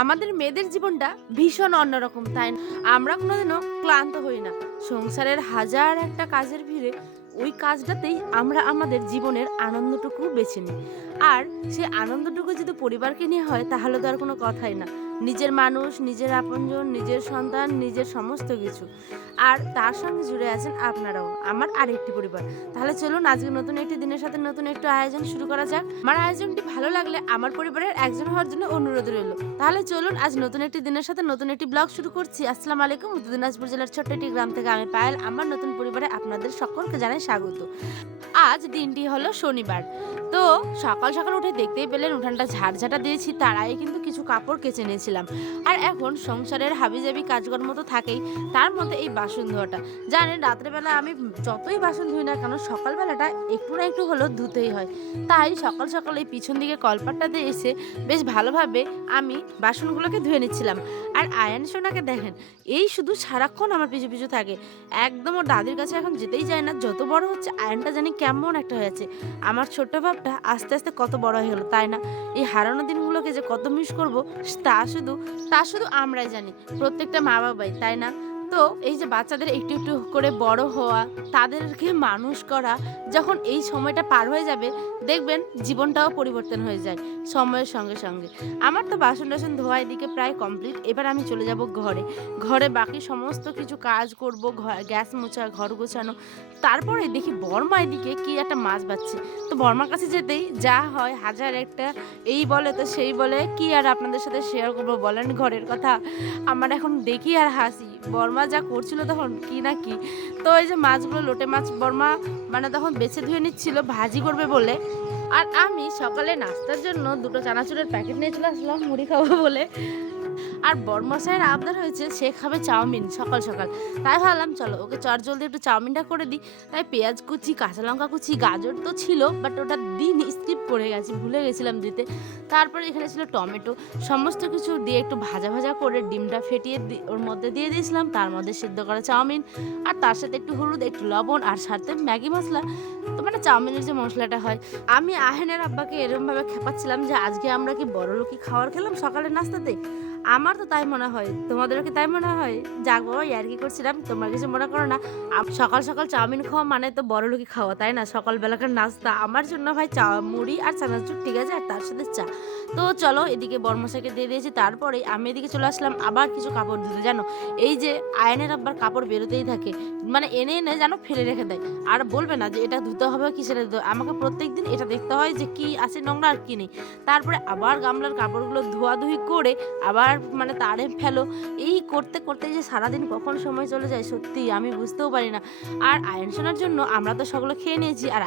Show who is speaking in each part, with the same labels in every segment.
Speaker 1: আমাদের মেয়েদের জীবনটা ভীষণ অন্যরকম, তাই? আমরা কোনোদিনও ক্লান্ত হই না। সংসারের হাজার একটা কাজের ভিড়ে ওই কাজটাতেই আমরা আমাদের জীবনের আনন্দটুকু বেছে নিই। আর সেই আনন্দটুকু যদি পরিবারকে নিয়ে হয়, তাহলে তো আর কোনো কথাই না। নিজের মানুষ, নিজের আপনজন, নিজের সন্তান, নিজের সমস্ত কিছু। আর তার সঙ্গে জুড়ে আছেন আপনারাও, আমার আরেকটি পরিবার। তাহলে চলুন আজকে নতুন একটি দিনের সাথে নতুন একটু আয়োজন শুরু করা যাক। আমার আয়োজনটি ভালো লাগলে আমার পরিবারের একজন হওয়ার জন্য অনুরোধ রইল। তাহলে চলুন আজ নতুন একটি দিনের সাথে নতুন একটি ব্লগ শুরু করছি। আসসালামু আলাইকুম, উত্তর দিনাজপুর জেলার ছোট্ট একটি গ্রাম থেকে আমি পায়েল। আমার নতুন পরিবারে আপনাদের সকলকে জানাই স্বাগত। আজ দিনটি হলো শনিবার। তো সকাল সকাল উঠে দেখতেই পেলেন উঠানটা ঝাড়ঝাটা দিয়েছি, তার আগে কিন্তু কিছু কাপড় কেচে নিয়েছিলাম। আর এখন সংসারের হাবিজাবি কাজকর্ম তো থাকেই, তার মধ্যে এই বাসন ধোয়াটা। জানেন, রাত্রেবেলা আমি যতই বাসন ধুই না কেন, সকালবেলাটা একটু না একটু হলেও ধুতেই হয়। তাই সকাল সকাল এই পিছন দিকে কলপাটটাতে এসে বেশ ভালোভাবে আমি বাসনগুলোকে ধুয়ে নিচ্ছিলাম। আর আয়ান সোনাকে দেখেন, এই শুধু সারাক্ষণ আমার পিছু পিছু থাকে। একদম ওর দাদির কাছে এখন যেতেই যায় না, যত বড় হচ্ছে আয়নটা জানি কেমন একটা হয়েছে আমার ছোট্ট ভাবটা আস্তে আস্তে কত বড় হয়ে গেলো তাই না? এই হারানো দিনগুলোকে যে কত মিস করব, তা শুধু তা শুধু আমরাই জানি, প্রত্যেকটা মা বাবাই তাই না? তো এই যে বাচ্চাদের একটু একটু করে বড় হওয়া, তাদেরকে মানুষ করা, যখন এই সময়টা পার হয়ে যাবে, দেখবেন জীবনটাও পরিবর্তন হয়ে যায় সময়ের সঙ্গে সঙ্গে। আমার তো বাসন টাসন ধোয়া এদিকে প্রায় কমপ্লিট এবার আমি চলে যাব ঘরে। ঘরে বাকি সমস্ত কিছু কাজ করব গ্যাস মোছা, ঘর গোছানো। তারপরে দেখি বর্মা এদিকে কি একটা মাছ বাচ্ছে। তো বর্মার কাছে যেতেই যা হয়, হাজার একটা এই বলে তো সেই বলে, কি আর আপনাদের সাথে শেয়ার করব? বলেন ঘরের কথা। আমার এখন দেখি আর হাসি। বর্মা যা করছিল তখন কি না কি? তো এই যে মাছগুলো, লোটে মাছ বর্মা মানে তখন বেছে ধুয়ে নিচ্ছিল, ভাজি করবে বলে। আর আমি সকালে নাস্তার জন্য দুটো চানাচুরের প্যাকেট নিয়ে চলে আসলাম, মুড়ি খাব বলে। আর বর্মশাইয়ের আবদার হয়েছে, সে খাবে চাউমিন সকাল সকাল। তাই ভাবলাম, চলো ওকে চট জলদি একটু চাউমিনটা করে দিই। তাই পেঁয়াজ কুচি, কাঁচা লঙ্কা কুচি, গাজর তো ছিল বাট ওটা দিন স্কিপ করে গেছি, ভুলে গেছিলাম দিতে। তারপরে এখানে ছিল টমেটো। সমস্ত কিছু দিয়ে একটু ভাজা ভাজা করে ডিমটা ফেটিয়ে ওর মধ্যে দিয়ে দিয়েছিলাম। তার মধ্যে সিদ্ধ করা চাউমিন আর তার সাথে একটু হলুদ, একটু লবণ আর সাথে ম্যাগি মশলা। তো মানে চাউমিনের যে মশলাটা হয়। আমি আহেনের আব্বাকে এরকমভাবে খেপাচ্ছিলাম যে, আজকে আমরা কি বড় লোকই খাবার খেলাম সকালের নাস্তাতে? আমার তো তাই মনে হয়। তোমাদেরও কি তাই মনে হয়? বাবা ইয়ার কি করছিলাম, তোমরা কিছু মনে করো না। সকাল সকাল চাউমিন খাওয়া মানে তো বড় লোকই খাওয়া, তাই না? সকালবেলাকার নাস্তা। আমার জন্য ভাই চা, মুড়ি আর চানাচুর, ঠিক আছে? আর তার সাথে চা। তো চলো, এদিকে বর্মশাকে দিয়ে দিয়েছি। তারপরে আমি এদিকে চলে আসলাম আবার কিছু কাপড় ধুতে জানো? এই যে আয়নের আব্বার কাপড় বেরোতেই থাকে। মানে এনে এনে যেন ফেলে রেখে দেয়। আর বলবে না যে এটা ধুতে হবে কি সেটা ধুতে আমাকে প্রত্যেক দিন এটা দেখতে হয় যে কি আছে নোংরা আর কি নেই। তারপরে আবার গামলার কাপড়গুলো ধোয়াধুয়ি করে আবার মানে তারে ফেলো এই করতে করতে যে সারাদিন কখন সময় চলে যায়, সত্যি আমি বুঝতেও পারি না। আর আয়ন শোনার জন্য আমরা তো সেগুলো খেয়ে নিয়েছি। আর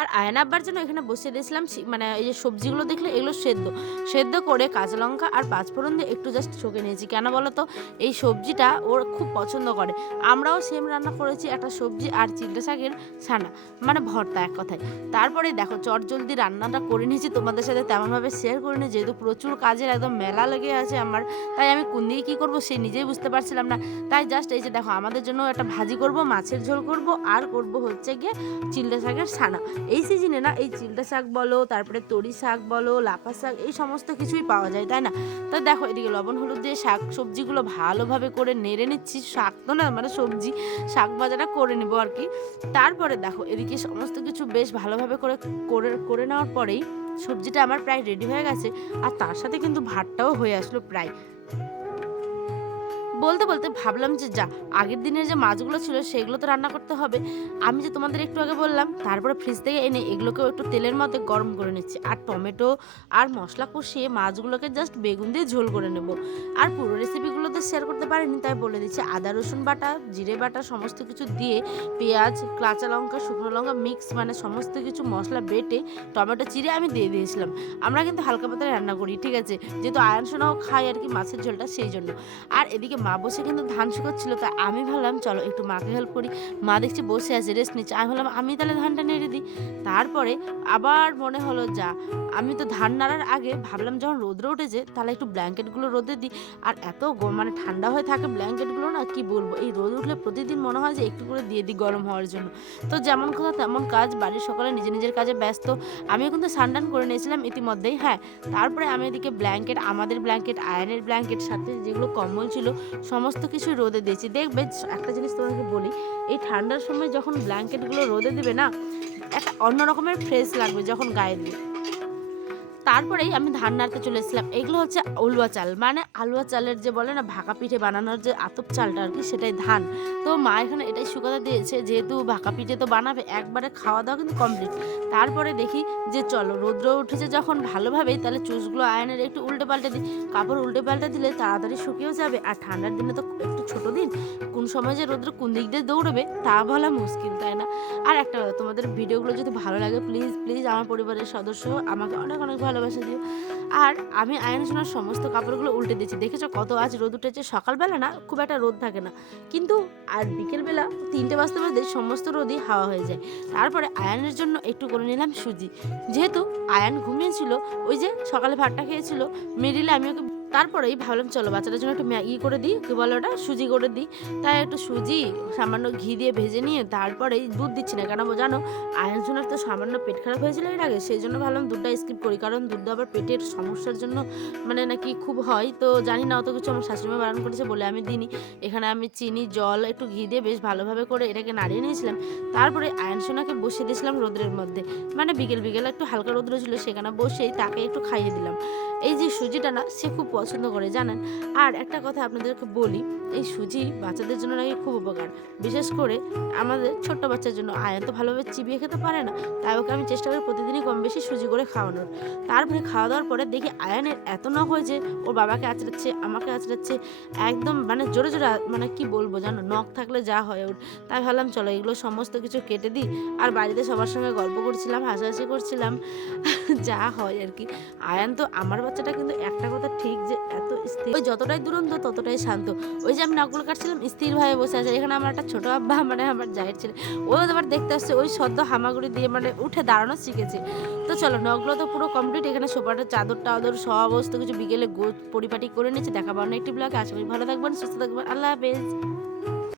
Speaker 1: আর আয়ন আব্বার জন্য এখানে বসিয়ে দিয়েছিলাম মানে এই যে সবজিগুলো দেখলে এগুলো সেদ্ধ। সেদ্ধ করে কাঁচা লঙ্কা আর পাঁচফোড়ন দিয়ে একটু জাস্ট ছকে নিয়েছি। কেন বলো তো? এই সবজিটা ওর খুব পছন্দ করে। আমরাও সেম রান্না করেছি একটা সবজি আর চিলটা শাকের ছানা। মানে ভর্তা এক কথায়। তারপরে দেখো চট জলদি রান্নাটা করে নিয়েছি। তোমাদের সাথে তেমনভাবে শেয়ার করে নিই। যেহেতু প্রচুর কাজের একদম মেলা লেগে আছে আমার। তাই আমি কোন দিকে কী করব সে নিজেই বুঝতে পারছিলাম না। তাই জাস্ট এই যে দেখো, আমাদের জন্য একটা ভাজি করব, মাছের ঝোল করব, আর করব হচ্ছে গিয়ে চিলটা শাকের ছানা। এই সিজনে না, এই চিলটা শাক বলো, তারপরে তরি শাক বলো লাফা শাক, এই সমস্ত কিছুই পাওয়া যায়, তাই না? তো দেখো, এদিকে লবণ হলুদ দিয়ে শাক সবজিগুলো ভালোভাবে করে নেড়ে নিচ্ছি। শাক তো না মানে সবজি, শাক ভাজাটা করে নেব আর কি। তারপরে দেখো, এদিকে সমস্ত কিছু বেশ ভালোভাবে করে করে করে নেওয়ার পরেই সবজিটা আমার প্রায় রেডি হয়ে গেছে আর তার সাথে কিন্তু ভাতটাও হয়ে আসলো প্রায়। বলতে বলতে ভাবলাম যে, যা, আগের দিনের যে মাছগুলো ছিল সেগুলো তো রান্না করতে হবে। আমি যে তোমাদের একটু আগে বললাম, তারপরে ফ্রিজ থেকে এনে এগুলোকেও একটু তেলের মধ্যে গরম করে নিচ্ছি। আর টমেটো আর মশলা কষিয়ে মাছগুলোকে জাস্ট বেগুন দিয়ে ঝোল করে নেব। আর পুরো রেসিপিগুলো তো শেয়ার করতে পারিনি, তাই বলে দিচ্ছি। আদা, রসুন বাটা, জিরে বাটা সমস্ত কিছু দিয়ে পেঁয়াজ, কাঁচা লঙ্কা, শুকনো লঙ্কা মিক্স মানে সমস্ত কিছু মশলা বেটে টমেটো চিড়ে আমি দিয়ে দিয়েছিলাম। আমরা কিন্তু হালকা পাতলা রান্না করি, ঠিক আছে? যেহেতু আয়ন সোনাও খাই আর কি মাছের ঝোলটা, সেই জন্য। আর এদিকে মা বসে কিন্তু ধান শুকোচ্ছিল, তা আমি ভাবলাম, চলো একটু মাকে হেল্প করি। মা দেখছি বসে আছে রেস্ট নিচ্ছে। আমি ভাবলাম, আমি তাহলে ধানটা নেড়ে দিই। তারপরে আবার মনে হলো, যা, আমি তো ধান নাড়ার আগে ভাবলাম যখন রোদ্রে উঠেছে, তাহলে একটু ব্ল্যাঙ্কেটগুলো রোদে দিই। আর এত মানে ঠান্ডা হয়ে থাকে ব্ল্যাঙ্কেটগুলো না, কি বলব? এই রোদ উঠলে প্রতিদিন মনে হয় যে একটু করে দিয়ে দিই গরম হওয়ার জন্য। তো যেমন কথা, তেমন কাজ, বাড়ির সকালে নিজের নিজের কাজে ব্যস্ত। আমিও কিন্তু সানডান করে নিয়েছিলাম ইতিমধ্যেই হ্যাঁ। তারপরে আমি এদিকে ব্ল্যাঙ্কেট, আমাদের ব্ল্যাঙ্কেট আয়নের ব্ল্যাঙ্কেট, সাথে যেগুলো কম্বল ছিল সমস্ত কিছু রোদে দিয়েছি। দেখবে, একটা জিনিস তোমাকে বলি, এই ঠান্ডার সময় যখন ব্ল্যাঙ্কেটগুলো রোদে দেবে না, একটা অন্য রকমের ফ্রেশ লাগবে যখন গায়ে দিবে তারপরেই আমি ধান নাড়তে চলে এসেছিলাম। এগুলো হচ্ছে আলুয়া চাল। মানে আলুয়া চালের যে বলে না ভাকা পিঠে বানানোর যে আতপ চালটা আর কি সেটাই ধান। তো মা এখানে এটাই শুকাতে দিয়েছে যেহেতু ভাকা পিঠে তো বানাবে একবারে খাওয়া দাওয়া কিন্তু কমপ্লিট তারপরে দেখি যে চলো রৌদ্র উঠেছে যখন ভালোভাবেই তাহলে চুষগুলো আয়নের একটু উল্টে পাল্টে দিই। কাপড় উল্টে পাল্টে দিলে তাড়াতাড়ি শুকিয়েও যাবে। আর ঠান্ডার দিনে তো একটু ছোট দিন কোন সময় যে রৌদ্র কোন দিক দিয়ে দৌড়বে তা বলা মুশকিল তাই না? আর একটা কথা, তোমাদের ভিডিওগুলো যদি ভালো লাগে প্লিজ প্লিজ আমার পরিবারের সদস্য আমাকে অনেক অনেক ভালোবাসা দিও। আর আমি আয়ন সোনার সমস্ত কাপড়গুলো উল্টে দিয়েছি। দেখেছ কত আজ রোদ উঠেছে? সকালবেলা না খুব একটা রোদ থাকে না। কিন্তু আর বিকেলবেলা তিনটে বাজতে বাজতে সমস্ত রোদই হাওয়া হয়ে যায়। তারপরে আয়নের জন্য একটু করে নিলাম সুজি। যেহেতু আয়ান ঘুমিয়েছিল, ওই যে সকালে ভাতটা খেয়েছিল, মিডিলে আমি ওকে তারপরেই ভাবলাম, চলো বাচ্চাটার জন্য একটু ম্যাগি করে দিই, কী বলো ওটা? সুজি করে দিই। তাই একটু সুজি, সামান্য ঘি দিয়ে ভেজে নিয়ে তারপরেই দুধ দিচ্ছি না। কেন জানো আয়ন সোনার তো সামান্য পেট খারাপ হয়েছিল এর আগে, সেই জন্য ভাবলাম দুধটা স্কিপ করি। কারণ দুধটা আবার পেটের সমস্যার জন্য মানে নাকি খুব হয়। তো জানি না, অত কিছু আমার শাশুড়ি বারণ করেছে বলে আমি দিইনি। এখানে আমি চিনি, জল, একটু ঘি দিয়ে বেশ ভালোভাবে করে এটাকে নাড়িয়ে নিয়েছিলাম। তারপরে আয়ন সোনাকে বসিয়ে দিয়েছিলাম রোদ্রের মধ্যে। মানে বিকেল বিকেল একটু হালকা রোদ্র ছিল, সেখানে বসেই তাকে একটু খাইয়ে দিলাম। এই যে সুজিটা না, সে খুব পছন্দ করে, জানেন? আর একটা কথা আপনাদেরকে বলি, এই সুজি বাচ্চাদের জন্য নাকি খুব উপকার। বিশেষ করে আমাদের ছোট্ট বাচ্চার জন্য। আয়ন তো ভালোভাবে চিবিয়ে খেতে পারে না, তাই ওকে আমি চেষ্টা করি প্রতিদিনই কম বেশি সুজি করে খাওয়ানোর। তারপরে খাওয়া দাওয়ার পরে দেখি আয়নের এত নখ হয়েছে ওর বাবাকে আঁচড়াচ্ছে, আমাকে আঁচড়াচ্ছে, একদম মানে জোরে জোরে মানে কি বলব জানো, নখ থাকলে যা হয় ওর। তাই ভাবলাম, চলো এগুলো সমস্ত কিছু কেটে দিই। আর বাড়িতে সবার সঙ্গে গল্প করছিলাম, হাসাহাসি করছিলাম, যা হয় আর কি। আয়ান তো আমার বাচ্চাটা কিন্তু একটা কথা ঠিক যে এত স্থির, ওই যতটাই দুরন্ত ততটাই শান্ত। ওই যে আমি নকল কাটছিলাম, স্থিরভাবে বসে আছে। এখানে আমার একটা ছোটো আব্বা মানে আমার জায়ের ছেলে। ও আবার দেখতে আসছে, ওই সদ্য হামাগুড়ি দিয়ে মানে উঠে দাঁড়ানো শিখেছে। তো চলো, নখগুলো তো পুরো কমপ্লিট এখানে সোফাটা, চাদর টাদর, সব অবস্থা কিছু বিকেলে গো পরিপাটি করে নিয়েছে। দেখা পাওয়া একটি ব্লগে আশা করি ভালো থাকবেন, সুস্থ থাকবেন। আল্লাহ হাফেজ।